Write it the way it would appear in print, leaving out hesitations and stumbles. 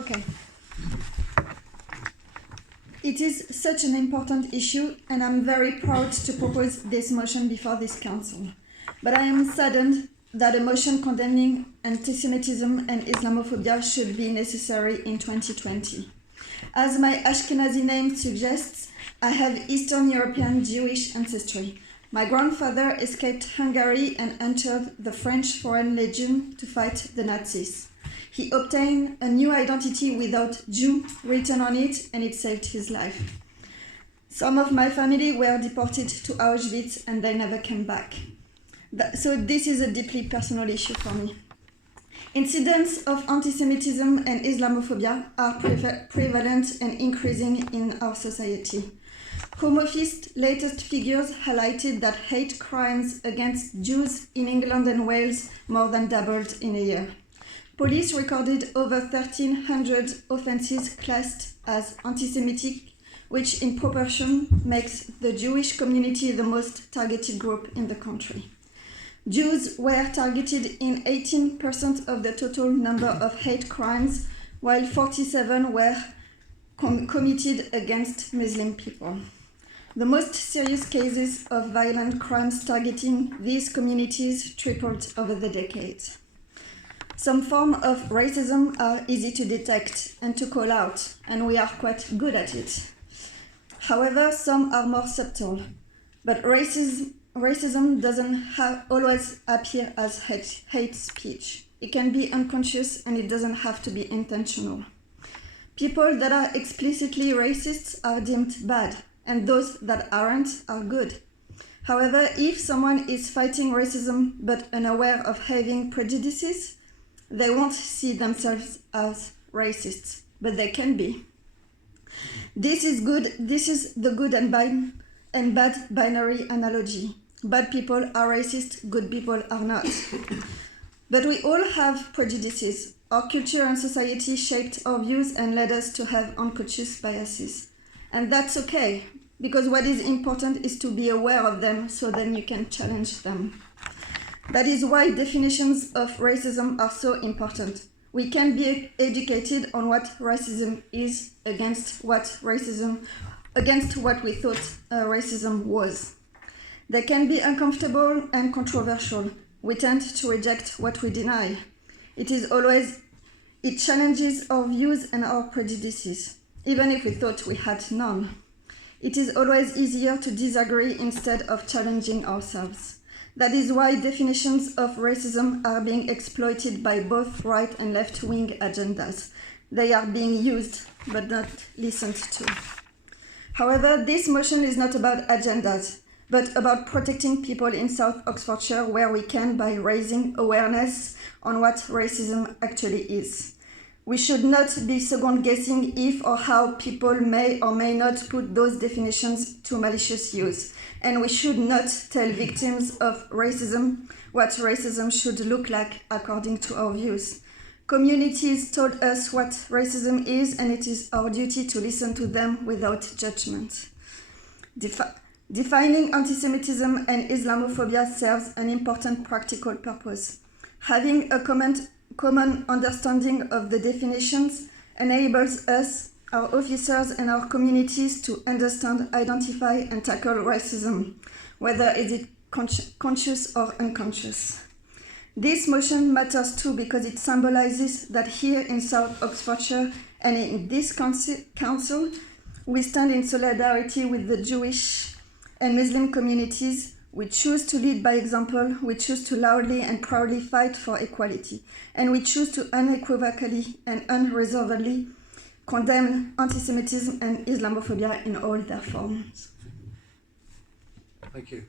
Okay. It is such an important issue, and I'm very proud to propose this motion before this council. But I am saddened that a motion condemning anti-Semitism and Islamophobia should be necessary in 2020. As my Ashkenazi name suggests, I have Eastern European Jewish ancestry. My grandfather escaped Hungary and entered the French Foreign Legion to fight the Nazis. He obtained a new identity without Jew written on it, and it saved his life. Some of my family were deported to Auschwitz and they never came back. So this is a deeply personal issue for me. Incidents of anti-Semitism and Islamophobia are prevalent and increasing in our society. Home Office latest figures highlighted that hate crimes against Jews in England and Wales more than doubled in a year. Police recorded over 1,300 offences classed as anti-Semitic, which in proportion makes the Jewish community the most targeted group in the country. Jews were targeted in 18% of the total number of hate crimes, while 47 were committed against Muslim people. The most serious cases of violent crimes targeting these communities tripled over the decades. Some forms of racism are easy to detect and to call out, and we are quite good at it. However, some are more subtle, but racism doesn't always appear as hate speech. It can be unconscious and it doesn't have to be intentional. People that are explicitly racist are deemed bad, and those that aren't are good. However, if someone is fighting racism but unaware of having prejudices, they won't see themselves as racists, but they can be. This is the good and bad binary analogy. Bad people are racist, good people are not. But we all have prejudices. Our culture and society shaped our views and led us to have unconscious biases. And that's okay, because what is important is to be aware of them so then you can challenge them. That is why definitions of racism are so important. We can be educated on what racism is against what we thought racism was. They can be uncomfortable and controversial. We tend to reject what we deny. It challenges our views and our prejudices, even if we thought we had none. It is always easier to disagree instead of challenging ourselves. That is why definitions of racism are being exploited by both right and left-wing agendas. They are being used, but not listened to. However, this motion is not about agendas, but about protecting people in South Oxfordshire where we can by raising awareness on what racism actually is. We should not be second-guessing if or how people may or may not put those definitions to malicious use. And we should not tell victims of racism what racism should look like according to our views. Communities told us what racism is, and it is our duty to listen to them without judgment. Defining anti-Semitism and Islamophobia serves an important practical purpose. Having a common understanding of the definitions enables us, our officers and our communities to understand, identify and tackle racism, whether it is conscious or unconscious. This motion matters too because it symbolizes that here in South Oxfordshire and in this council, we stand in solidarity with the Jewish and Muslim communities. We choose to lead by example, we choose to loudly and proudly fight for equality, and we choose to unequivocally and unreservedly condemn anti-Semitism and Islamophobia in all their forms. Thank you.